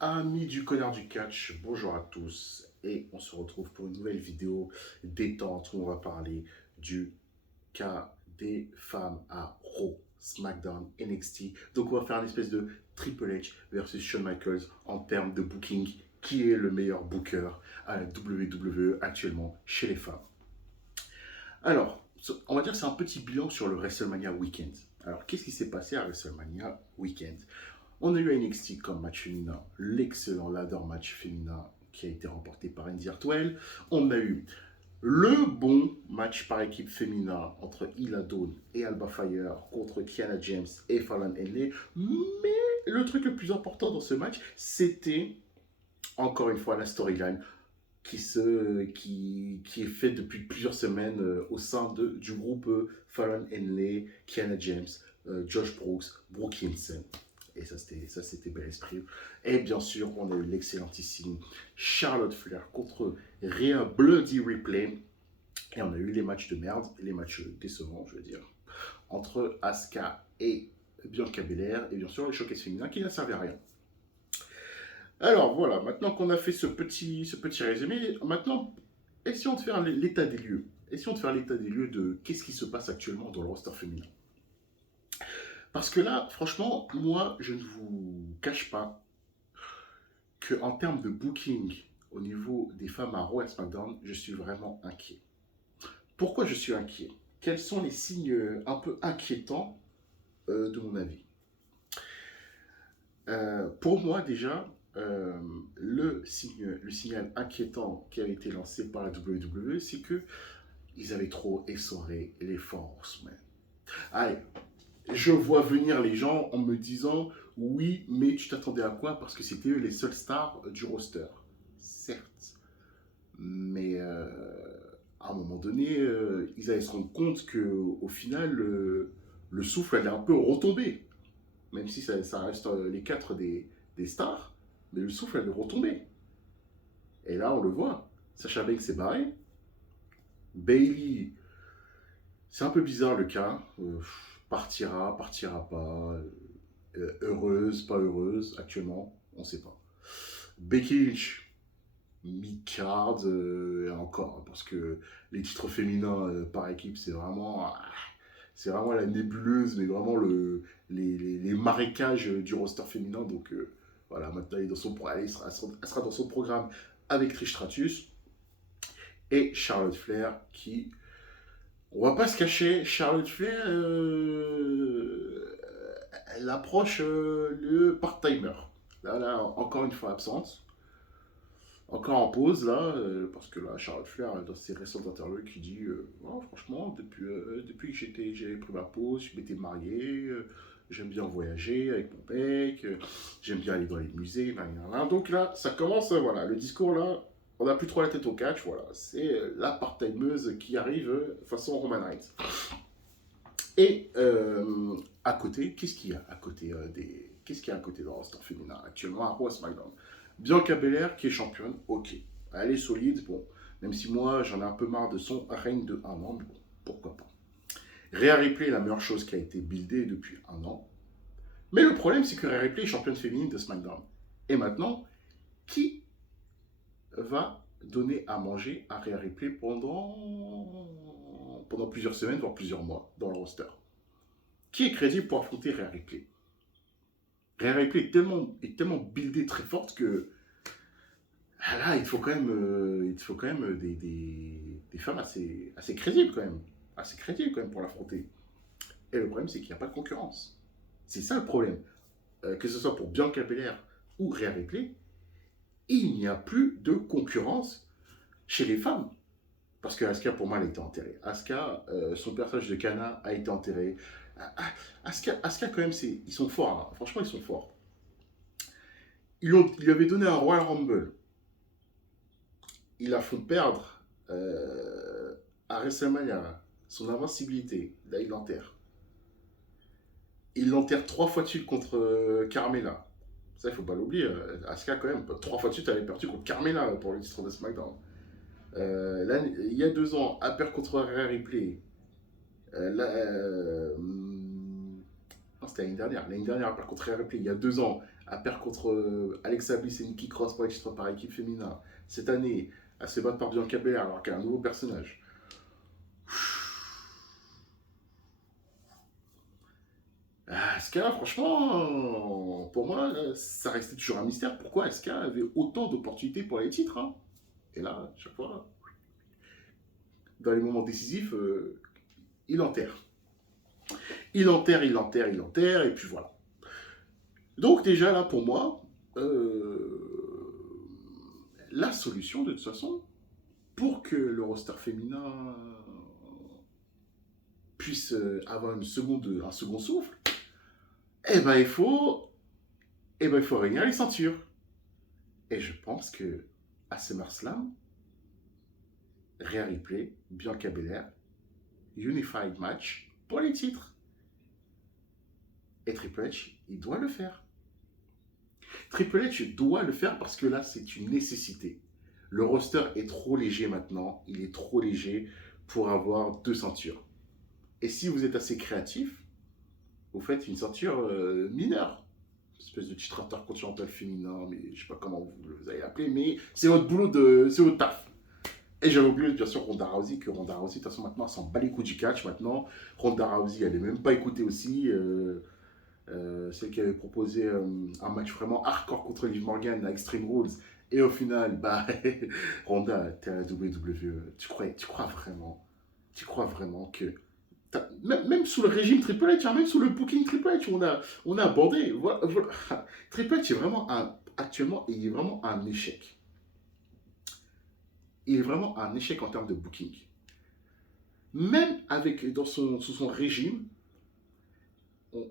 Amis du Connard du Catch, bonjour à tous et on se retrouve pour une nouvelle vidéo détente où on va parler du cas des femmes à Raw, SmackDown, NXT. Donc on va faire une espèce de Triple H versus Shawn Michaels en termes de booking. Qui est le meilleur booker à la WWE actuellement chez les femmes? Alors, on va dire que c'est un petit bilan sur le WrestleMania Weekend. Alors, qu'est-ce qui s'est passé à WrestleMania Weekend? On a eu à NXT comme match féminin l'excellent ladder match féminin qui a été remporté par Indy Hartwell. On a eu le bon match par équipe féminin entre Ila Dawn et Alba Fire contre Kiana James et Fallon Henley. Mais le truc le plus important dans ce match, c'était encore une fois la storyline qui est faite depuis plusieurs semaines au sein du groupe Fallon Henley, Kiana James, Josh Brooks, Brooke Hinson. Et ça, c'était bel esprit. Et bien sûr, on a eu l'excellentissime Charlotte Flair contre Rhea Bloody Ripley. Et on a eu les matchs de merde, les matchs décevants, je veux dire, entre Asuka et Bianca Belair. Et bien sûr, le showcase féminin qui n'a servi à rien. Alors voilà, maintenant qu'on a fait ce petit résumé, maintenant, essayons de faire l'état des lieux. Essayons de faire l'état des lieux de qu'est-ce qui se passe actuellement dans le roster féminin. Parce que là, franchement, moi, je ne vous cache pas qu'en termes de booking au niveau des femmes à Raw et SmackDown, je suis vraiment inquiet. Pourquoi je suis inquiet? Quels sont les signes un peu inquiétants de mon avis? Pour moi, déjà, le signal inquiétant qui a été lancé par la WWE, c'est que ils avaient trop essoré les forces, man. Allez, je vois venir les gens en me disant oui, mais tu t'attendais à quoi? Parce que c'était eux les seules stars du roster. Certes, mais à un moment donné, ils allaient se rendre compte que au final, le souffle allait un peu retomber. Même si ça reste les quatre des stars, mais le souffle allait retomber. Et là, on le voit. Sacha Banks s'est barré. Bailey, c'est un peu bizarre le cas. Partira, partira pas. Heureuse, pas heureuse, actuellement, on ne sait pas. Becky Lynch, mid-card, encore, parce que les titres féminins par équipe, c'est vraiment la nébuleuse, mais vraiment les marécages du roster féminin. Donc voilà, maintenant, elle sera dans son programme avec Trish Stratus et Charlotte Flair qui, on va pas se cacher, Charlotte Flair, elle approche le part-timer. Là, encore une fois absente. Encore en pause, là, parce que là, Charlotte Flair, dans ses récentes interviews, qui dit oh, franchement, depuis que j'avais pris ma pause, je m'étais marié, j'aime bien voyager avec mon mec, j'aime bien aller dans les musées, nan. Donc là, ça commence, voilà, le discours là, on n'a plus trop la tête au catch, voilà, c'est la part-timeuse qui arrive façon Roman Reigns. Et à côté, qu'est-ce qu'il y a à côté Qu'est-ce qu'il y a à côté dans le roster féminin actuellement à Raw SmackDown? Bianca Belair qui est championne, ok. Elle est solide, bon. Même si moi j'en ai un peu marre de son règne de 1 an, mais bon, pourquoi pas. Rhea Ripley est la meilleure chose qui a été buildée depuis 1 an. Mais le problème c'est que Rhea Ripley est championne féminine de SmackDown. Et maintenant, qui va donner à manger à Rhea Ripley pendant plusieurs semaines, voire plusieurs mois dans le roster? Qui est crédible pour affronter Rhea Ripley? Rhea Ripley est tellement buildée très forte que là, il te faut quand même des femmes assez crédibles quand même. Assez crédibles quand même pour l'affronter. Et le problème, c'est qu'il n'y a pas de concurrence. C'est ça le problème. Que ce soit pour Bianca Belair ou Rhea Ripley, il n'y a plus de concurrence chez les femmes. Parce que Asuka, pour moi, elle a été enterrée. Asuka, son personnage de Kana a été enterré. Asuka, quand même, ils sont forts. Hein. Franchement, ils sont forts. Ils lui avaient donné un Royal Rumble. Ils la font perdre à WrestleMania son invincibilité. Là, il l'enterre. Il l'enterre 3 fois de suite contre Carmella. Ça, il faut pas l'oublier. Asuka, quand même, 3 fois de suite, elle avait perdu contre Carmella pour le titre de SmackDown. Là, il y a 2 ans, elle perd contre Rhea Ripley. Non, c'était l'année dernière. L'année dernière, elle perd contre Rhea Ripley. Il y a 2 ans, Elle perd contre Alexa Bliss et Nikki Cross pour les titres par équipe féminin. Cette année, elle se bat par Bianca Belair alors qu'elle a un nouveau personnage. Asuka, franchement, pour moi, ça restait toujours un mystère. Pourquoi Asuka avait autant d'opportunités pour les titres, hein? Et là, chaque fois, dans les moments décisifs, il enterre. Il enterre, il enterre, il enterre, et puis voilà. Donc déjà là, pour moi, la solution de toute façon, pour que le roster féminin puisse avoir un second souffle, eh ben il faut réunir les ceintures. Et je pense que à SummerSlam, Rhea Ripley, Bianca Belair, Unified Match pour les titres. Et Triple H, il doit le faire. Triple H doit le faire parce que là, c'est une nécessité. Le roster est trop léger maintenant. Il est trop léger pour avoir 2 ceintures. Et si vous êtes assez créatif, vous faites une ceinture mineure. Une espèce de titre intercontinental féminin, mais je ne sais pas comment vous allez l'appeler, mais c'est votre boulot, c'est votre taf. Et j'avais oublié, bien sûr, Ronda Rousey, que Ronda Rousey, de toute façon, maintenant, elle s'en bat les coups du catch. Maintenant, Ronda Rousey, elle n'est même pas écoutée aussi. Celle qui avait proposé un match vraiment hardcore contre Liv Morgan à Extreme Rules. Et au final, bah, Ronda, t'es à la WWE. Tu crois vraiment que. Même sous le régime Triple H, hein, même sous le booking Triple H, on a abordé. Voilà. Triple H est vraiment actuellement, il est vraiment un échec. Il est vraiment un échec en termes de booking. Même sous son régime,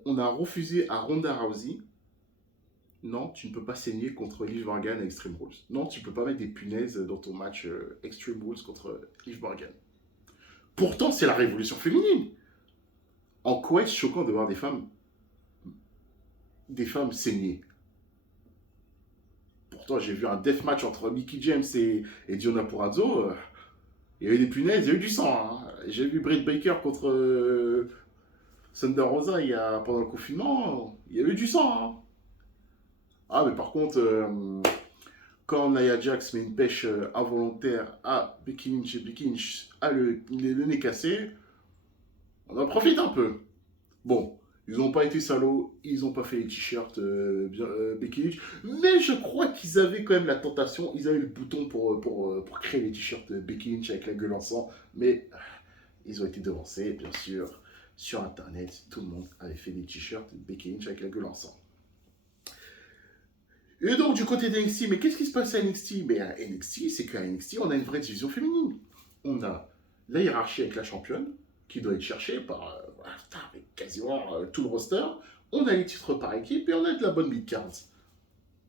on a refusé à Ronda Rousey. Non, tu ne peux pas saigner contre Liv Morgan à Extreme Rules. Non, tu ne peux pas mettre des punaises dans ton match Extreme Rules contre Liv Morgan. Pourtant, c'est la révolution féminine. En quoi est-ce choquant de voir des femmes saigner? Pourtant, j'ai vu un deathmatch entre Mickie James et Diona Purrazzo. Il y avait des punaises, il y a eu du sang. Hein. J'ai vu Britt Baker contre Thunder Rosa pendant le confinement. Il y avait du sang. Hein. Ah, mais par contre, quand Nia Jax met une pêche involontaire à Becky Lynch et Becky Lynch a le nez cassé, on en profite un peu. Bon, ils n'ont pas été salauds, ils n'ont pas fait les t-shirts Becky Lynch, mais je crois qu'ils avaient quand même la tentation, ils avaient le bouton pour créer les t-shirts Becky Lynch avec la gueule en sang, mais ils ont été devancés, bien sûr, sur Internet, tout le monde avait fait des t-shirts Becky Lynch avec la gueule en sang. Et donc, du côté d'NXT, mais qu'est-ce qui se passe à NXT? Mais à NXT, c'est qu'à NXT, on a une vraie division féminine. On a la hiérarchie avec la championne, qui doit être cherchée par avec quasiment tout le roster. On a les titres par équipe et on a de la bonne mid-card.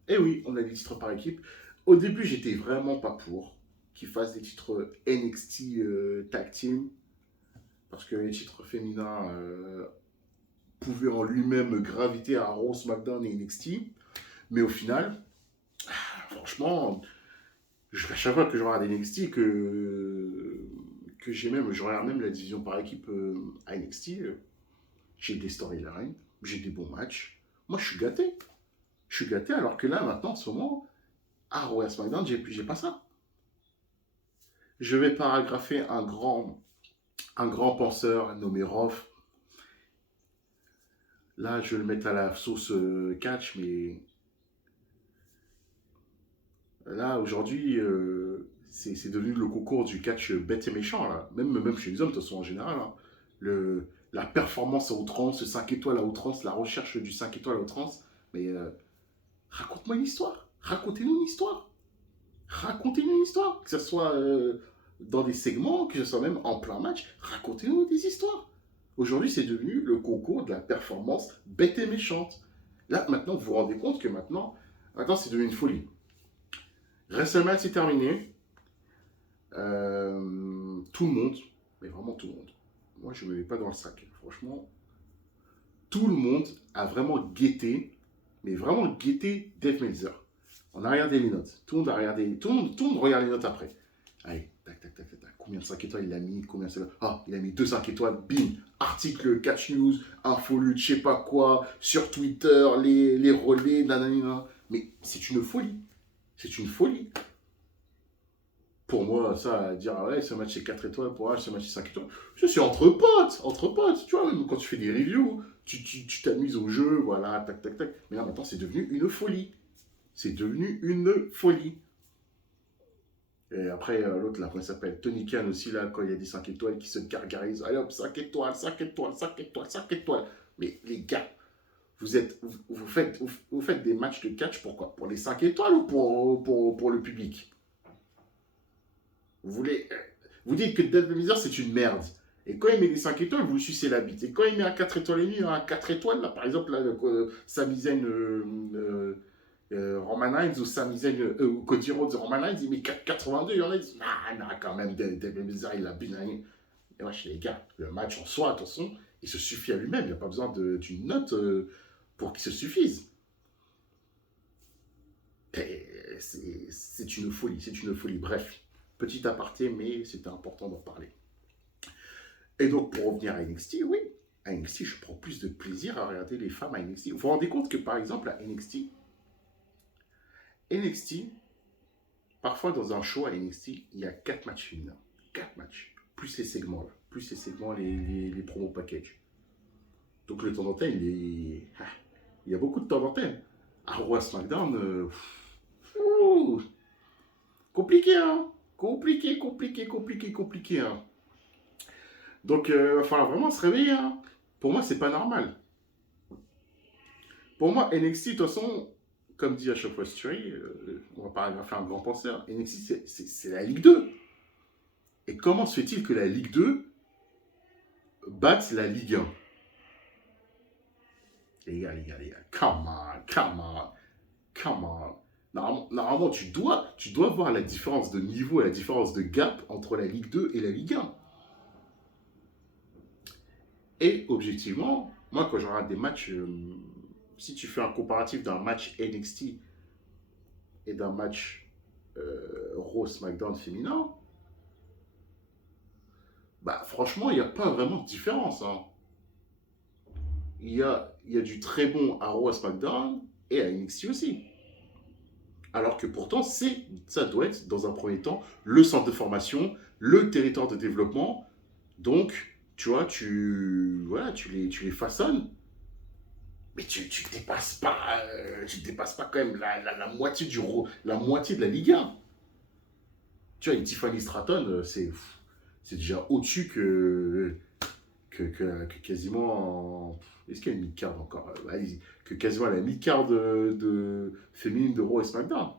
Et oui, on a des titres par équipe. Au début, j'étais vraiment pas pour qu'ils fassent des titres NXT Tag Team, parce que les titres féminins pouvaient en lui-même graviter à Raw, SmackDown et NXT. Mais au final, franchement, à chaque fois que je regarde NXT, que je regarde même la division par équipe à NXT, j'ai des storylines, j'ai des bons matchs. Moi, je suis gâté. Je suis gâté alors que là, maintenant, en ce moment, à Raw et SmackDown, j'ai pas ça. Je vais paragrapher un grand penseur nommé Roth. Là, je vais le mettre à la sauce catch, mais là, aujourd'hui, c'est devenu le concours du catch bête et méchant, là. Même chez les hommes, de toute façon, en général. Hein. La performance à outrance, le 5 étoiles à outrance, la recherche du 5 étoiles à outrance. Mais raconte-moi une histoire. Racontez-nous une histoire. Racontez-nous une histoire. Que ce soit dans des segments, que ce soit même en plein match. Racontez-nous des histoires. Aujourd'hui, c'est devenu le concours de la performance bête et méchante. Là, maintenant, vous vous rendez compte que maintenant c'est devenu une folie. WrestleMania, c'est terminé. Tout le monde, mais vraiment tout le monde, moi je ne me mets pas dans le sac, franchement, tout le monde a vraiment guetté, mais vraiment guetté Dave Meltzer. On a regardé les notes, tout le monde a regardé, tout le monde regarde les notes après. Allez, tac, tac, tac, tac, combien de 5 étoiles il a mis, il a mis 2 5 étoiles, bim, article Catch News, Infolude, je sais pas quoi, sur Twitter, les relais, nanana. Mais c'est une folie. C'est une folie. Pour moi, ça, dire, ah ouais, ce match c'est 4 étoiles, pour moi, ce match c'est 5 étoiles. Je suis entre potes, tu vois, même quand tu fais des reviews, tu t'amuses au jeu, voilà, tac, tac, tac. Mais là, maintenant, c'est devenu une folie. C'est devenu une folie. Et après, l'autre, là, comment il s'appelle Tony Khan aussi, là, quand il y a des 5 étoiles qui se gargarisent. Allez hop, 5 étoiles, 5 étoiles, 5 étoiles, 5 étoiles. Mais les gars, vous faites des matchs de catch pour quoi? Pour les 5 étoiles ou pour le public? Vous voulez, vous dites que Dave Meltzer, c'est une merde. Et quand il met des 5 étoiles, vous lui sucez la bite. Et quand il met un 4 étoiles et demi, un 4 étoiles, là, par exemple, là, Sami Zayn, Roman Reigns ou Sami Zayn, ou Cody Rhodes, Roman Reigns, il met 4,82. Il y en a qui disent, non, quand même, Dave Meltzer, il a bien. Et wesh, les gars, le match en soi, attention, il se suffit à lui-même. Il n'y a pas besoin d'une note pour qu'il se suffise. C'est une folie, c'est une folie. Bref, petit aparté, mais c'était important d'en parler. Et donc, pour revenir à NXT, oui, à NXT, je prends plus de plaisir à regarder les femmes à NXT. Vous vous rendez compte que, par exemple, à NXT, parfois dans un show à NXT, il y a 4 matchs féminins. 4 matchs. Plus les segments, là. Plus les segments, les promos package. Donc, le temps d'antenne, il y a beaucoup de temps d'antenne. À Raw, SmackDown, compliqué, hein. Compliqué, hein. Donc, il va falloir vraiment se réveiller, hein. Pour moi, c'est pas normal. Pour moi, NXT, de toute façon, comme dit à chaque fois Stray, on va faire un grand penseur. NXT, c'est la Ligue 2. Et comment se fait-il que la Ligue 2 batte la Ligue 1? Les gars, come on. Normalement, tu dois voir la différence de niveau et la différence de gap entre la Ligue 2 et la Ligue 1. Et objectivement, moi, quand je regarde des matchs, si tu fais un comparatif d'un match NXT et d'un match Raw SmackDown féminin, bah franchement, il n'y a pas vraiment de différence, hein. Il y a du très bon à Raw SmackDown et à NXT aussi. Alors que pourtant, ça doit être, dans un premier temps, le centre de formation, le territoire de développement. Donc, tu vois, tu les façonnes, mais tu ne dépasses pas quand même la moitié la moitié de la Ligue 1. Tu vois, une Tiffany Stratton, c'est déjà au-dessus que quasiment. Est-ce qu'il y a une mid-card encore? Que quasiment la mid-card de féminine de Raw et SmackDown.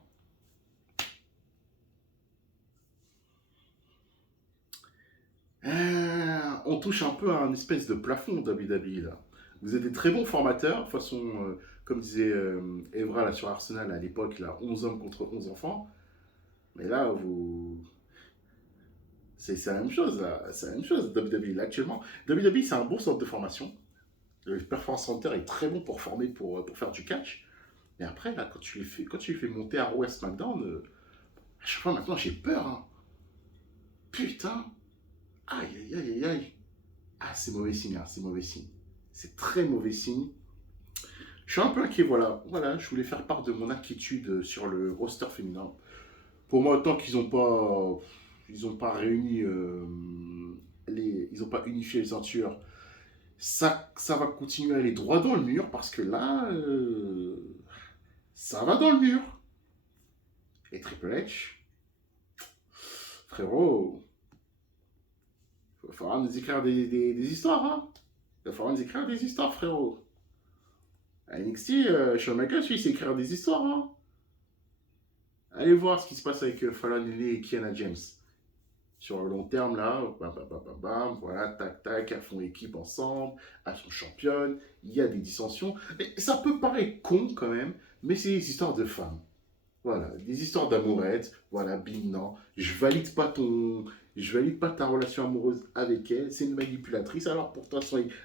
On touche un peu à un espèce de plafond WWE là. Vous êtes des très bons formateurs, façon, comme disait Evra là, sur Arsenal à l'époque, là, 11 hommes contre 11 enfants. Mais là, c'est la même chose, là. C'est la même chose, WWE. Là, actuellement, WWE, c'est un bon centre de formation. Le Performance Center est très bon pour former, pour faire du catch. Mais après, là, quand tu les fais monter à Raw et SmackDown, à chaque fois, maintenant, j'ai peur, hein. Putain. Aïe. Ah, c'est mauvais signe, hein, c'est mauvais signe. C'est très mauvais signe. Je suis un peu inquiet, voilà. Voilà, je voulais faire part de mon inquiétude sur le roster féminin. Pour moi, tant qu'ils n'ont pas réuni ils n'ont pas unifié les ceintures, ça va continuer à aller droit dans le mur parce que là, ça va dans le mur. Et Triple H, frérot, il va falloir nous écrire des histoires, hein. Il va falloir nous écrire des histoires, frérot. À NXT, Shawn Michaels, lui, il sait écrire des histoires, hein. Allez voir ce qui se passe avec Fallon Lily et Kiana James. Sur le long terme, là, voilà, tac, elles font équipe ensemble, elles sont championnes, il y a des dissensions. Et ça peut paraître con quand même, mais c'est des histoires de femmes. Voilà, des histoires d'amourettes, voilà, bim, non, je valide pas ta relation amoureuse avec elle, c'est une manipulatrice, alors pourtant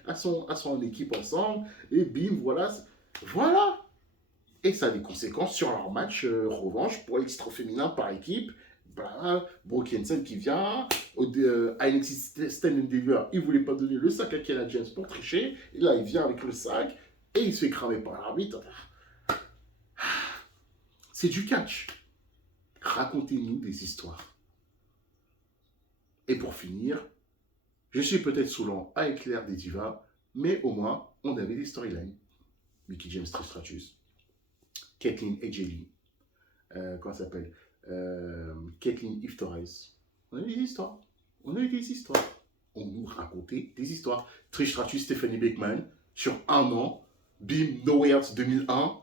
elles sont en équipe ensemble, et bim, voilà. Et ça a des conséquences sur leur match revanche pour les titres féminins par équipe, Voilà, Brooke Jensen qui vient, NXT Stand and Deliver, il voulait pas donner le sac à Kiana James pour tricher, et là il vient avec le sac, et il se fait cramer par l'arbitre. C'est du catch. Racontez-nous des histoires. Et pour finir, je suis peut-être saoulant avec l'ère des divas, mais au moins, on avait des storylines. Mickie James, Trish Stratus, Kathleen AJ Lee, comment ça s'appelle Kathleen Eve Torres. On avait des histoires. On avait des histoires. On nous racontait des histoires. Trish Stratus, Stephanie Beckman, sur un an, bim, Nowhere 2001,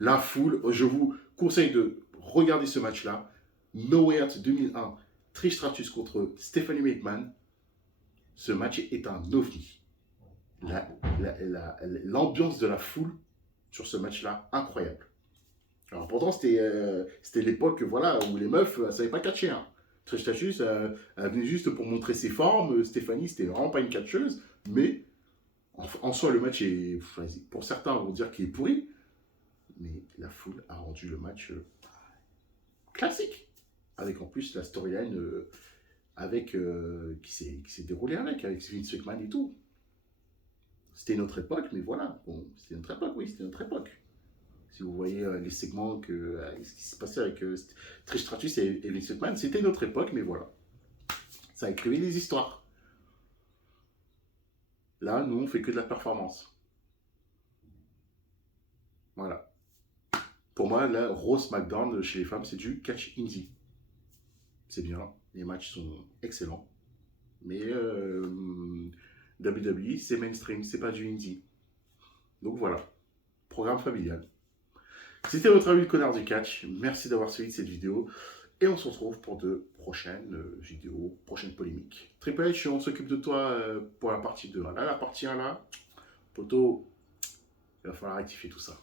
la foule, je vous conseille de regarder ce match-là. Nowhere 2001, Trish Stratus contre Stephanie McMahon. Ce match est un ovni. L'ambiance de la foule sur ce match-là, incroyable. Alors pourtant, c'était l'époque voilà, où les meufs ne savaient pas catcher. Hein. Trish Stratus, elle venait juste pour montrer ses formes. Stéphanie, c'était vraiment pas une catcheuse. Mais en soi, le match est... Pour certains, vont dire qu'il est pourri. Mais la foule a rendu le match classique. Avec en plus la storyline qui s'est déroulée avec Vince McMahon et tout. C'était notre époque, mais voilà. Bon, c'était notre époque, oui, c'était notre époque. Si vous voyez les segments, ce qui s'est passé avec Trish Stratus et Vince McMahon, c'était notre époque, mais voilà. Ça a écrit des histoires. Là, nous, on fait que de la performance. Voilà. Pour moi, là, Raw SmackDown chez les femmes, c'est du catch indie. C'est bien, les matchs sont excellents. Mais WWE, c'est mainstream, c'est pas du indie. Donc voilà, programme familial. C'était votre ami le connard du catch. Merci d'avoir suivi cette vidéo. Et on se retrouve pour de prochaines vidéos, prochaines polémiques. Triple H, on s'occupe de toi pour la partie 2. Là, la partie 1, là, poto, il va falloir rectifier tout ça.